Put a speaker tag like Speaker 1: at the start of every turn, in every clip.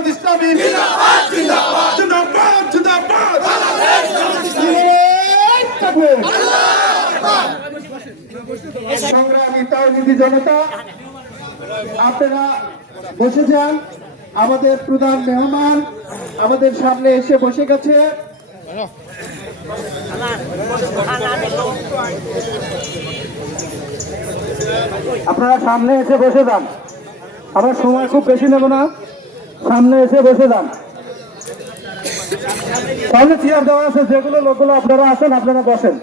Speaker 1: জামাত ইসলামী। জিন্দাবাদ জিন্দাবাদ। জিন্দাবাদ জিন্দাবাদ।
Speaker 2: সংগ্রামী তাওহিদি জনতা আপনারা বসে যান। আমাদের প্রধান মেহমান আমাদের সামনে এসে বসে গেছে। আপনারা সামনে এসে বসে যান। আমার সময় খুব বেশি নেব না। সামনে এসে বসে যান। তাহলে চেয়ার দেওয়া আছে যেগুলো লোকগুলো আপনারা আছেন আপনারা বসেন।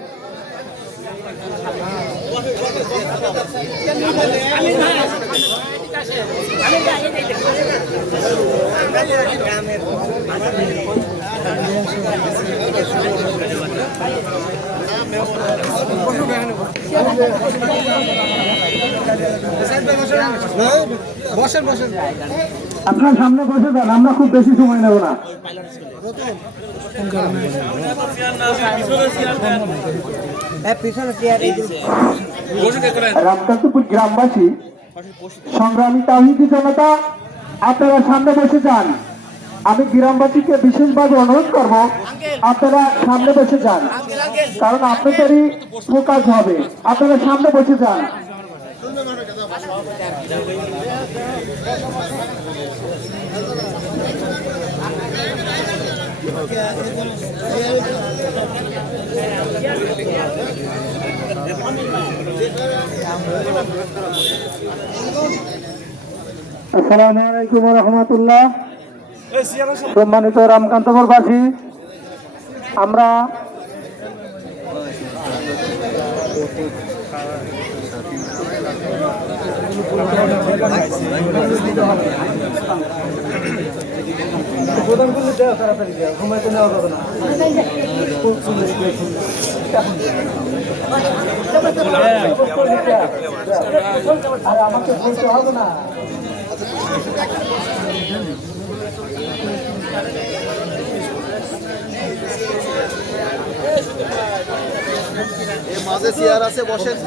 Speaker 2: আপনার সামনে বসে যান আমরা খুব বেশি সময় নেব না। রামকান্তপুর গ্রামবাসী সংগ্রামী তাহিদি জনতা আপনারা সামনে বসে যান। আমি গ্রামবাসীকে বিশেষভাবে অনুরোধ করব আপনারা সামনে বসে যান। কারণ আপনাদেরই ফোকাস হবে। আপনারা সামনে বসে যান। আসসালামু আলাইকুম রহমতুল্লাহ। সম্মানিত রামকান্তপুরবাসী আমরা আর আমাকে বলতে হবে না
Speaker 3: মাঝে চেয়ার আছে বসেন।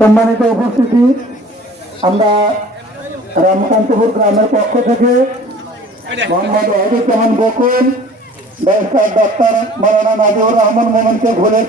Speaker 2: সম্মানিত উপস্থিতি আমরা রামকান্তপুর গ্রামের পক্ষ থেকে মোহাম্মদ ওয়াহিদুজ্জামান বকুল ডাক্তার মারানা নাজিউর রহমান মোমেনকে ভুলে